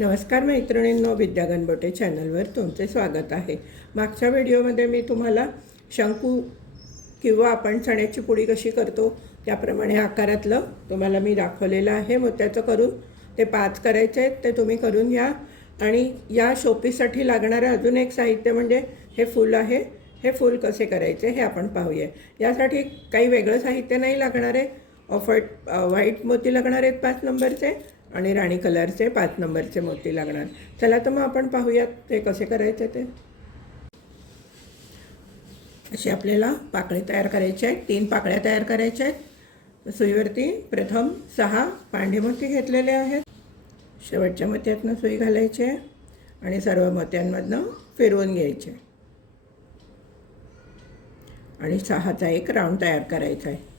नमस्कार मैत्रिणींनो विद्या गणबोटे चॅनलवर तुमचे स्वागत आहे. मागच्या व्हिडिओमध्ये मी तुम्हाला शंकू किंवा आपण चण्याची पुडी कशी करतो त्याप्रमाणे आकारातलं तुम्हाला मी दाखवलेलं आहे. मोत्याचं करून ते पाच करायचे आहेत ते तुम्ही करून घ्या. आणि या शोपीसाठी लागणारं अजून एक साहित्य म्हणजे हे फूल आहे. हे फूल कसे करायचे हे आपण पाहूया. यासाठी काही वेगळं साहित्य नाही लागणार आहे. ऑफर्ट व्हाईट मोती लागणार आहेत पाच नंबरचे. आणि राणी कलरचे पाच नंबरचे मोती लागणार. चला तर मग आपण पाहूयात ते कसे करायचे ते. अशी आपल्याला पाकळी तयार करायची आहेत. तीन पाकळ्या तयार करायच्या आहेत. सुईवरती प्रथम सहा पांढे मोती घेतलेले आहेत. शेवटच्या मोत्यातनं सुई घालायची आहे आणि सर्व मोत्यांमधनं फिरवून घ्यायचे. आणि सहाचा एक राऊंड तयार करायचा आहे.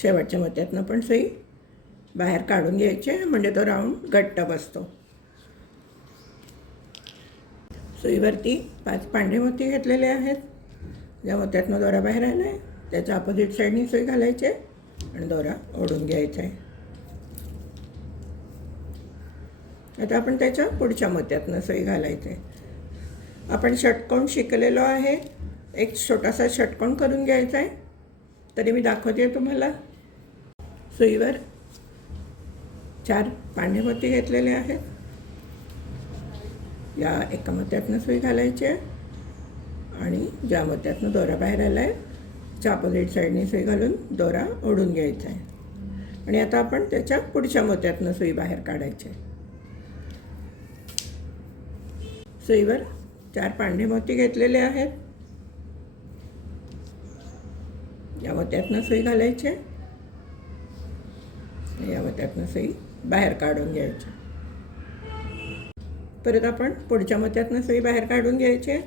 शेवटच्या मोत्यातनं पण सुई बाहेर काढून घ्यायची आहे म्हणजे तो राऊंड घट्ट बसतो. सुईवरती पाच पांढरे मोती घेतलेले आहेत. ज्या मोत्यातनं दोरा बाहेर आला आहे त्याच्या अपोजिट साईडनी सुई घालायची आहे आणि दोरा ओढून घ्यायचा आहे. आता आपण त्याच्या पुढच्या मोत्यातनं सुई घालायचे. आहे आपण षटकोण शिकलेलो आहे. एक छोटासा षटकोण करून घ्यायचा आहे. तरी मी दाखवते तुम्हाला. सुईवर चार पांढरे मोती घेतलेले आहेत. या एका मोत्यातनं सुई घालायची आहे. आणि ज्या मोत्यातनं दोरा बाहेर आला आहे त्या अपोजिट साईडने सुई घालून दोरा ओढून घ्यायचा आहे. आणि आता आपण त्याच्या पुढच्या मोत्यातनं सुई बाहेर काढायची आहे. सुईवर चार पांढरे मोती घेतलेले आहेत. या मोत्यातनं सुई घालायची आहे. या त्यातनं सई बाहेर काढून घ्यायची. परत आपण पुढच्या मत्यातनं सई बाहेर काढून घ्यायचे.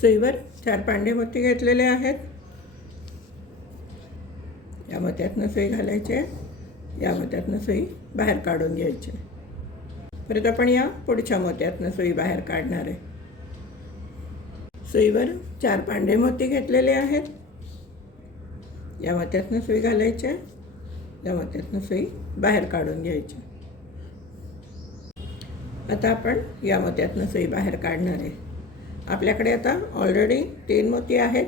सईवर चार पांढरे मोती घेतलेले आहेत. या मत्यातनं सई घालायचे. या मत्यातनं सई बाहेर काढून घ्यायची. परत आपण या पुढच्या मोत्यातनं सई बाहेर काढणार आहे. सुईवर चार पांढरे मोती घेतलेले आहेत. या वात्यातनं सुई घालायच्या या वात्यातनं सुई बाहेर काढून घ्यायची आता आपण या मोत्यातनं सुई बाहेर काढणार आहे. आपल्याकडे आता ऑलरेडी तीन मोती आहेत.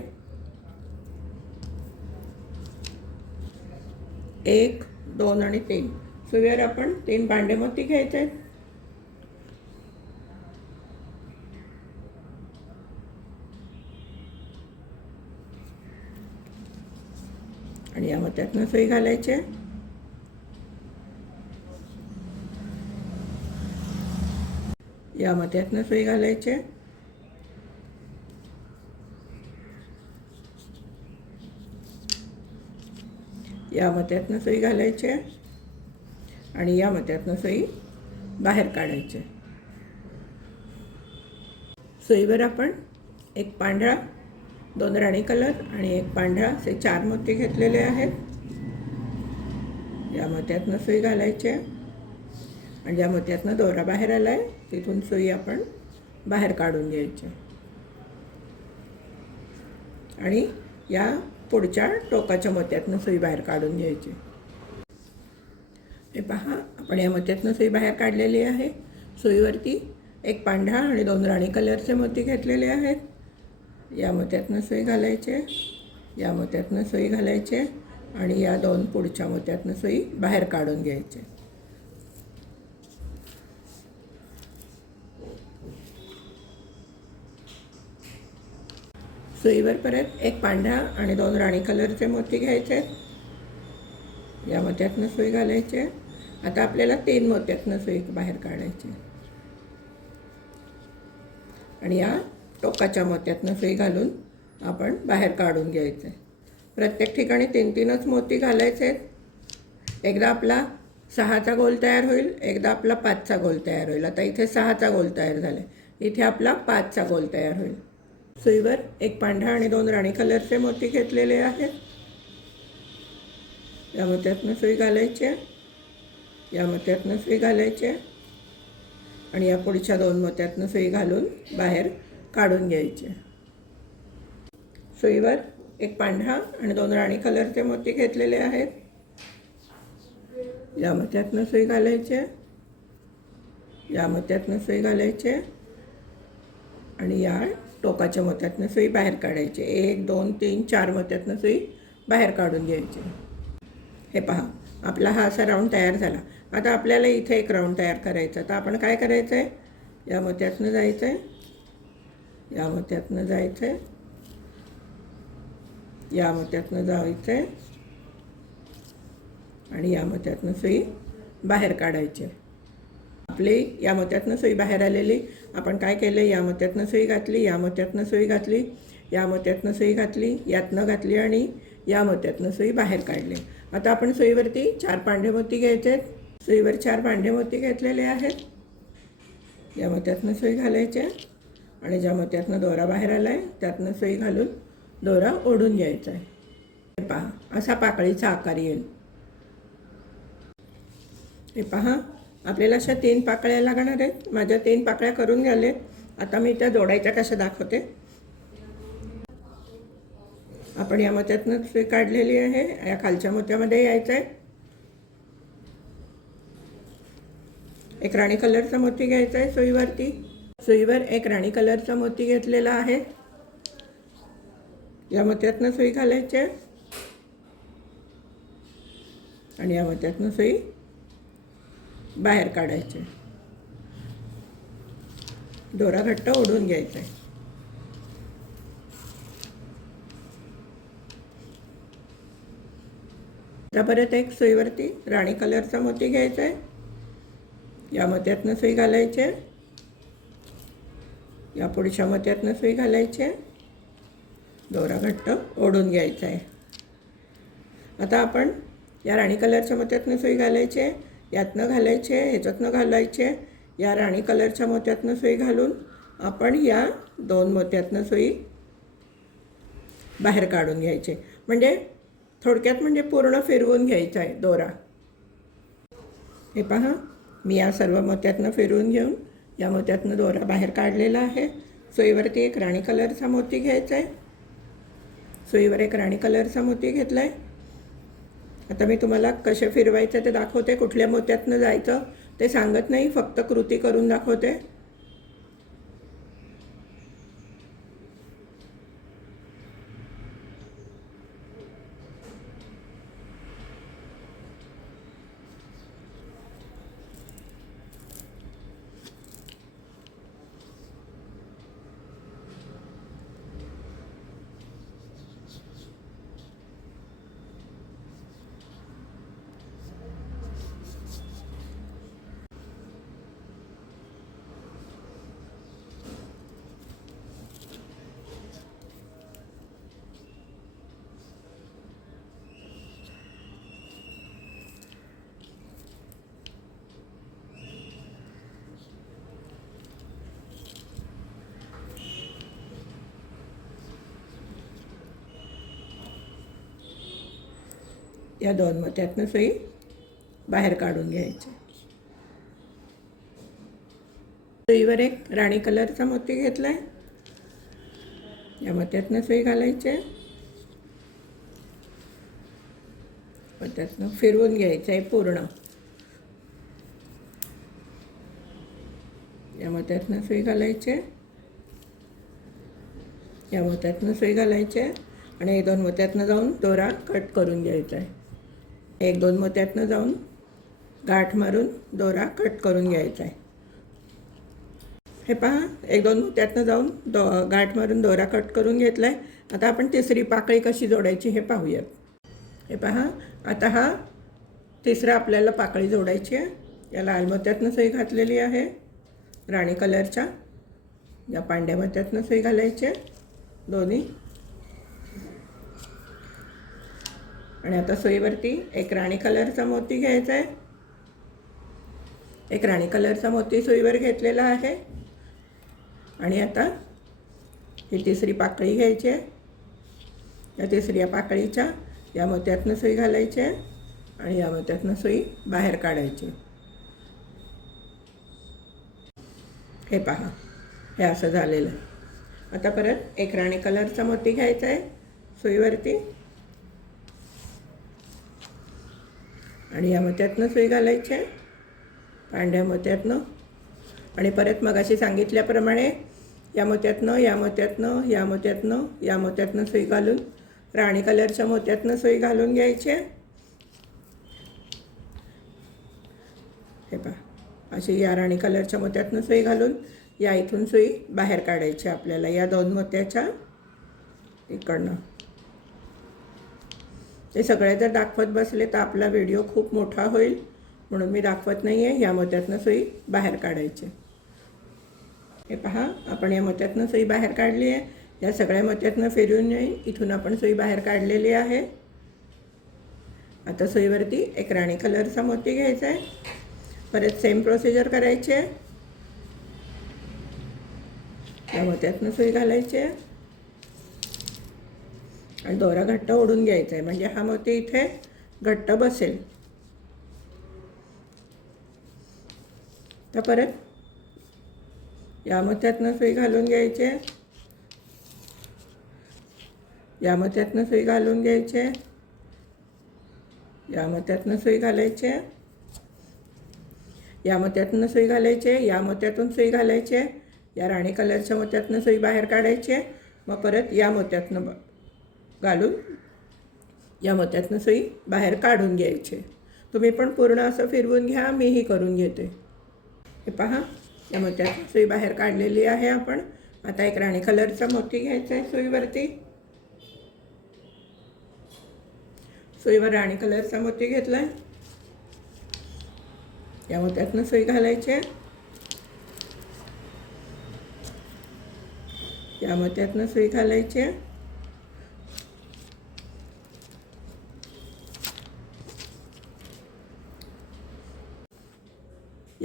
एक दोन आणि तीन. सुईवर आपण तीन पांढरे मोती घ्यायचे आहेत. या मग त्यातनं घालायची घालायचे या मग त्यातनं घालायची घालायचे या मत्यातनं सुई घालायची आहे. आणि या मत्यातनं सुई बाहेर काढायचे आहे. आपण एक पांढरा दोन राणी कलर आणि एक पांढरा. असे चार मोती घेतलेले आहेत. या मोत्यातनं सुई घालायची आहे. आणि ज्या मोत्यातनं दोरा बाहेर आला आहे तिथून सुई आपण बाहेर काढून घ्यायची. आणि या पुढच्या टोकाच्या मोत्यातनं सुई बाहेर काढून घ्यायची. हे पहा आपण या मोत्यातनं सुई बाहेर काढलेली आहे. सुईवरती एक पांढरा आणि दोन राणी कलरचे मोती घेतलेले आहेत. या मोत्यातनं सुई घालायचे या मोत्यातनं सुई घालायचे आणि या दोन पुढच्या मोत्यातनं सुई बाहेर काढून घ्यायचे. सुईवर परत एक पांढरा आणि दोन राणी कलरचे मोती घ्यायचे. या मोत्यातनं सुई घालायचे. आता आपल्याला तीन मोत्यातनं सुई बाहेर काढायची. आणि या टोकाच्या मोत्यातनं सुई घालून आपण बाहेर काढून घ्यायचं. आहे प्रत्येक ठिकाणी तीन तीनच मोती घालायचे. आहेत एकदा आपला सहाचा गोल तयार होईल एकदा आपला पाचचा गोल तयार होईल. आता इथे सहाचा गोल तयार झाला आहे इथे आपला पाचचा गोल तयार होईल. सुईवर एक पांढरा आणि दोन राणी कलरचे मोती घेतलेले आहेत. या मोत्यातनं सुई घालायची या मोत्यातनं सुई घालायची आणि या पुढच्या दोन मोत्यातनं सुई घालून बाहेर काढून घ्यायचे. सुईवर एक पांढरा आणि दोन राणी कलरचे मोती घेतलेले आहेत. या मोत्यातनं सुई घालायचे. या मोत्यातनं सुई घालायचे. आणि या टोकाच्या मोत्यातनं सुई बाहेर काढायची. एक दोन तीन चार मोत्यातनं सुई बाहेर काढून घ्यायची. हे पहा आपला हा असा राऊंड तयार झाला. आता आपल्याला इथे एक राऊंड तयार करायचा तर आपण काय करायचं आहे या मोत्यातनं जायचं आहे या मोत्यातनं जायचं आहे या मोत्यातनं जायचं आहे आणि या मोत्यातनं सुई बाहेर काढायची. आहे. आपली या मोत्यातनं सोयी बाहेर आलेली. आपण काय केलं? या मोत्यातनं सुई घातली या मोत्यातनं सुई घातली या मोत्यातनं सुई घातली यातनं घातली आणि या मोत्यातनं सुई बाहेर काढली. आता आपण सुईवरती चार पांढरे मोती घ्यायचे आहेत. सुईवर चार पांढरे मोती घेतलेले आहेत. या मोत्यातनं सुई घालायचे. आणि ज्या त्यातनं दोरा बाहेर आला आहे त्यातनं सई घालून दोरा ओढून घ्यायचा आहे. हे पहा असा पाकळीचा आकार येईल. हे पहा आपल्याला अशा तीन पाकळ्या लागणार आहेत. माझ्या तीन पाकळ्या करून घ्यालेत आता मी त्या जोडायच्या कशा दाखवते. आपण या मोत्यातनं सुई काढलेली आहे. या खालच्या मोत्यामध्ये यायचं आहे. एक राणी कलरचा मोती घ्यायचा आहे सुईवरती. सुईवर एक राणी कलरचा मोती घेतलेला आहे. या मोत्यातनं सुई घालायची. आहे आणि या मोत्यातनं सुई बाहेर काढायचे. दोरा घट्ट ओढून घ्यायचा. आहे आता परत एक सुईवरती राणी कलरचा मोती घ्यायचा आहे. या मोत्यातनं सुई घालायची. आहे या पुढच्या मत्यातनं सुई घालायची आहे. दोरा घट्ट ओढून घ्यायचा आहे. आता आपण या राणी कलरच्या मोत्यातनं सुई घालायची आहे. यातनं घालायचे ह्याच्यातनं घालायचे या राणी कलरच्या मोत्यातनं सुई घालून आपण या दोन मोत्यातनं सुई बाहेर काढून घ्यायचे म्हणजे थोडक्यात म्हणजे पूर्ण फिरवून घ्यायचा आहे दोरा. हे पहा मी या सर्व मोत्यातनं फिरवून घेऊन या मोत्यातनं दोरा बाहेर काढलेला आहे. सोयीवरती एक राणी कलरचा मोती घ्यायचा आहे सोयीवर एक राणी कलरचा मोती घेतला आहे आता मी तुम्हाला कसे फिरवायचं ते दाखवते कुठल्या मोत्यातनं जायचं ते सांगत नाही फक्त कृती करून दाखवते. या दोन मोत्यातनं सुई बाहेर काढून घ्यायचे. सुईवर एक राणी कलरचा मोती घेतला आहे या मोत्यातनं सुई घालायचे. त्यातनं फिरवून घ्यायचं आहे पूर्ण. या मोत्यातनं सुई घालायचे. या मोत्यातनं सुई घालायचे. आणि हे दोन मोत्यातनं जाऊन दोरा कट करून घ्यायचा आहे. एक दोन मोत्यातनं जाऊन गाठ मारून दोरा कट करून घ्यायचा आहे. हे पहा एक दोन मोत्यातनं जाऊन दो गाठ मारून दोरा कट करून घेतला आहे आता आपण तिसरी पाकळी कशी जोडायची हे पाहूयात. हे पहा आता हा तिसरा आपल्याला पाकळी जोडायची आहे. या लाल मोत्यातनं सई घातलेली आहे. राणी कलरच्या या पांढऱ्या मोत्यातनं सई घालायची आहे. दोन्ही आणि आता सुईवरती एक राणी कलरचा मोती घ्यायचा आहे. एक राणी कलरचा मोती सुईवर घेतलेला आहे. आणि आता ही तिसरी पाकळी घ्यायची आहे. या तिसऱ्या पाकळीच्या या मोत्यातनं सुई घालायची आहे आणि या मोत्यातनं सुई बाहेर काढायची. हे पहा हे असं झालेलं. आहे आता परत एक राणी कलरचा मोती घ्यायचा आहे सुईवरती आणि या मोत्यातनं सुई घालायची आहे. पांढऱ्या मोत्यातनं. आणि परत मगाशी सांगितल्याप्रमाणे या मोत्यातनं या मोत्यातनं या मोत्यातनं या मोत्यातनं सुई घालून राणी कलरच्या मोत्यातनं सुई घालून घ्यायची आहे. हे पहा अशी या राणी कलरच्या मोत्यातनं सुई घालून या इथून सुई बाहेर काढायची आपल्याला या दोन मोत्याच्या इकडनं. ते सगळे जर दाखवत बसले तर आपला व्हिडिओ खूप मोठा होईल. म्हणून मी दाखवत नाही आहे या मोत्यातनं सुई बाहेर काढायची. हे पहा आपण या मोत्यातनं सुई बाहेर काढली आहे. या सगळ्या मोत्यातनं फिरून येईन. इथून आपण सुई बाहेर काढलेली आहे. आता सुईवरती एक राणी कलरचा मोती घ्यायचा आहे. परत सेम प्रोसिजर करायची आहे. या मोत्यातनं सुई घालायची आहे. आणि दोरा घट्ट ओढून घ्यायचा आहे म्हणजे हा मोती इथे घट्ट बसेल. तर परत या मोत्यातनं सुई घालून घ्यायचे. या मोत्यातनं सुई घालून घ्यायचे. या मोत्यातनं सुई घालायचे. या मोत्यातनं सुई घालायचे. या मोत्यातून सुई घालायचे. या राणी कलरच्या मोत्यातनं सुई बाहेर काढायचे. मग परत या मोत्यातनं घालून या मोत्यातनं सुई बाहेर काढून घ्यायची. तुम्ही पण पूर्ण असं फिरवून घ्या मीही करून घेते. हे पहा या मोत्यातनं सुई बाहेर काढलेली आहे आपण. आता एक राणी कलरचा मोती घ्यायचा आहे सुईवरती. सुईवर राणी कलरचा मोती घेतला आहे या मोत्यातनं सुई घालायची आहे. या मोत्यातनं सुई घालायची आहे.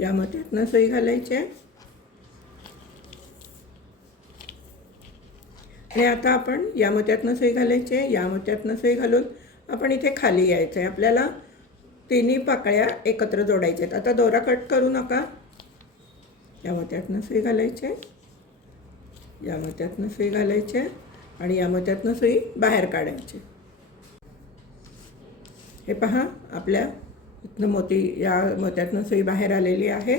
या मोत्यातनं सुई घालायची आहे. आणि आता आपण या मत्यातनं सुई घालायची आहे. या मत्यातनं सुई घालून आपण इथे खाली यायचं आहे. आपल्याला तिन्ही पाकळ्या एकत्र जोडायच्या आहेत. आता दोरा कट करू नका. या मत्यातनं सुई घालायची आहे. या मत्यातनं सुई घालायची आहे. आणि या मत्यातनं सुई बाहेर काढायची हे पहा आपल्या इथनं मोती या मोत्यातनं सुई बाहेर आलेली आहे.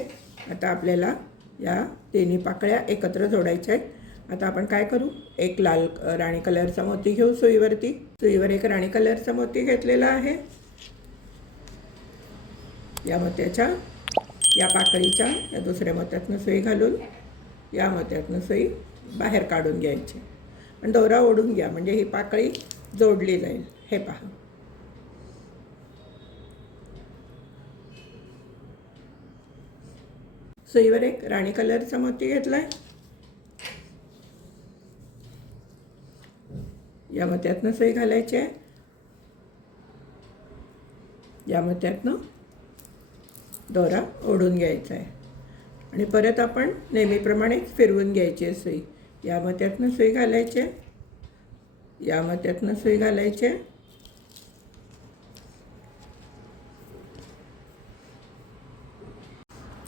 आता आपल्याला या तिन्ही पाकळ्या एकत्र जोडायच्या आहेत आता आपण काय करू? एक लाल राणी कलरचा मोती घेऊ सुईवरती सुईवर एक राणी कलरचा मोती घेतलेला आहे. या मोत्याच्या या पाकळीच्या या दुसऱ्या मोत्यातनं सुई घालून या मोत्यातनं सुई बाहेर काढून घ्यायची. आणि दोरा ओढून घ्या म्हणजे ही पाकळी जोडली जाईल. हे पहा. सुईवर एक राणी कलरचा मोती घेतला आहे या मोत्यातनं सुई घालायची आहे या मोत्यातनं दोरा ओढून घ्यायचा आहे आणि परत आपण नेहमीप्रमाणेच फिरवून घ्यायची आहे सुई या मोत्यातनं सुई घालायची आहे या मोत्यातनं सुई घालायची आहे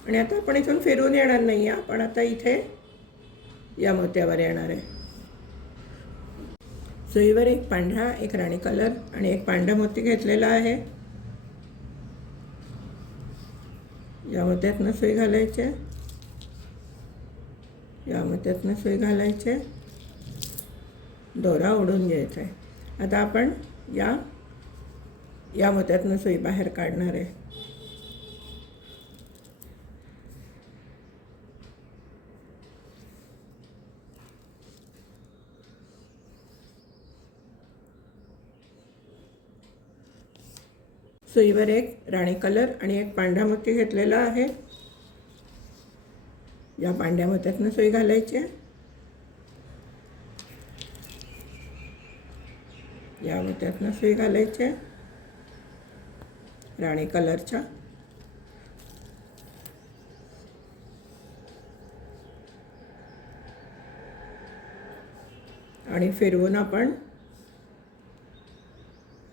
आणि आता आपण इथून फिरून येणार नाही आहे आपण आता इथे या मोत्यावर येणार आहे. सुईवर एक पांढरा एक राणी कलर आणि एक पांढरा मोती घेतलेला आहे. या मोत्यातनं सुई घालायचे या मोत्यातनं सुई घालायचे दोरा ओढून घ्यायचा आहे. आता आपण या या मोत्यातनं सुई बाहेर काढणार आहे. सुईवर एक राणी कलर आणि एक पांढरा मोती घेतलेला आहे या पांढऱ्या मोत्यातनं सुई घालायची आहे. या मोत्यातनं सुई घालायची आहे. राणी कलरच्या आणि फिरवून आपण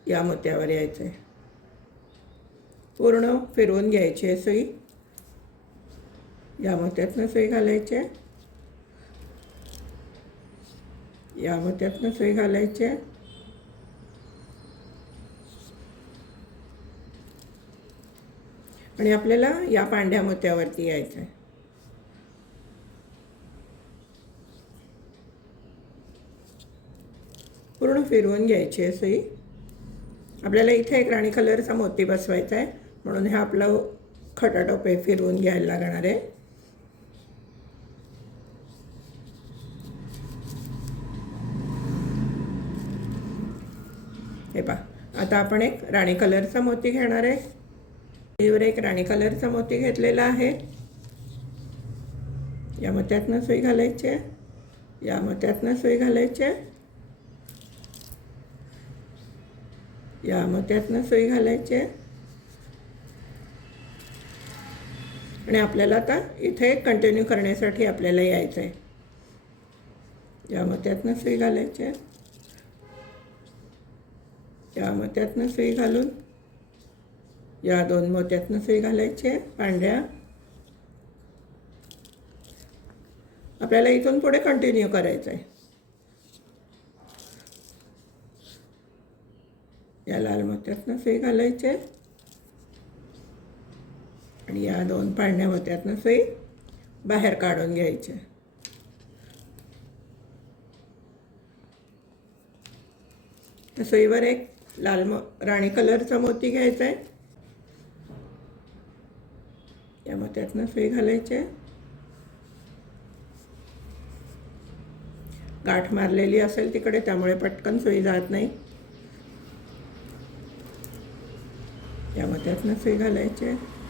या मोत्यावर यायचं आहे पूर्ण फिरवून घ्यायची आहे सुई. या मोत्यातनं सुई घालायची. आहे या मोत्यातनं सुई घालायची. आहे आणि आपल्याला या पांढ्या मोत्यावरती यायचं आहे. पूर्ण फिरवून घ्यायची आहे सुई. आपल्याला इथे एक राणी कलरचा मोती बसवायचा आहे. म्हणून हे आपलं खटाटोपे फिरवून घ्यायला लागणार आहे. हे पहा आता आपण एक राणी कलरचा मोती घेणार आहे. सुईवर एक राणी कलरचा मोती घेतलेला आहे. या मोत्यातनं सुई घालायची आहे. या मोत्यातनं सुई घालायची आहे. या मोत्यातनं सुई घालायची आहे. आणि आपल्याला आता इथे कंटिन्यू करण्यासाठी आपल्याला यायचं आहे या त्यातनं सुई घालायची आहे. या मोत्यातनं सुई घालून या दोन मोत्यातनं सुई घालायची आहे पांढऱ्या. आपल्याला इथून पुढे कंटिन्यू करायचं आहे या लाल मोत्यातनं सुई घालायची आहे. आणि या दोन पाळण्या मोत्यातनं सुई? बाहेर काढून घ्यायचे तर सुईवर एक लाल मो राणी कलरचा मोती घ्यायचा आहे या मोत्यातनं सुई घालायची आहे गाठ मारलेली असेल तिकडे त्यामुळे पटकन सुई जात नाही. या मोत्यातनं सुई घालायची आहे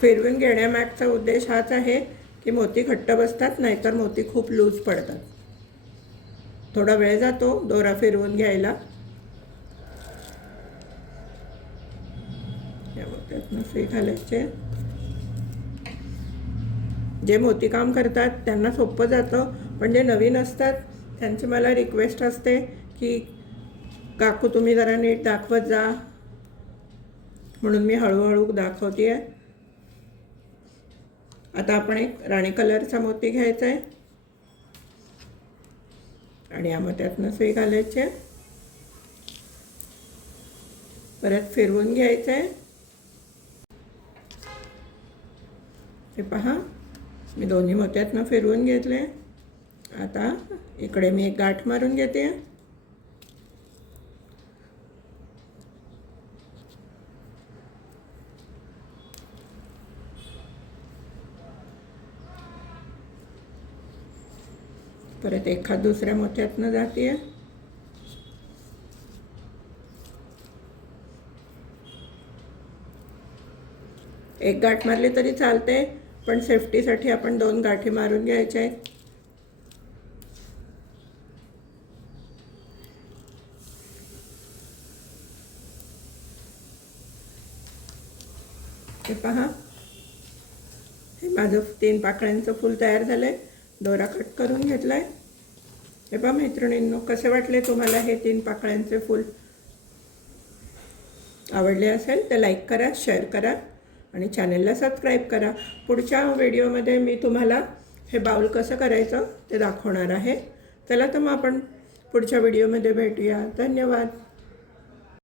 फिरवून घेण्यामागचा उद्देश हाच आहे की मोती घट्ट बसतात नाहीतर मोती खूप लूज पडतात. थोडा वेळ जातो दोरा फिरवून घ्यायला. या मोत्यातनं घालायचे. जे मोतीकाम करतात त्यांना सोपं जातं पण जे नवीन असतात त्यांची मला रिक्वेस्ट असते की काकू तुम्ही जरा नीट दाखवत जा. म्हणून मी हळूहळू दाखवते आहे आता आपण एक राणी कलरचा मोती घ्यायचा आहे. आणि या मोत्यातनं सुई घालायची आहे. परत फिरवून घ्यायचं आहे. हे पहा मी दोन्ही मोत्यातनं फिरवून घेतले आता इकडे मी एक गाठ मारून घेते. परत एखाद दुसऱ्या मोत्यातनं जाते एक गाठ मारली तरी चालते पण सेफ्टीसाठी आपण दोन गाठी मारून घ्यायच्या आहेत हे पहा. हे माझं तीन पाकळ्यांचं फूल तयार झालं आहे दोरा कट करून घेतला आहे हे बा मैत्रिणींनो कसे वाटले तुम्हाला हे तीन पाकळ्यांचे फूल? आवडले असेल तर लाईक करा शेअर करा आणि चॅनलला सबस्क्राईब करा. पुढच्या व्हिडिओमध्ये मी तुम्हाला हे बाउल कसं करायचं ते दाखवणार आहे. चला तर मग आपण पुढच्या व्हिडिओमध्ये भेटूया. धन्यवाद.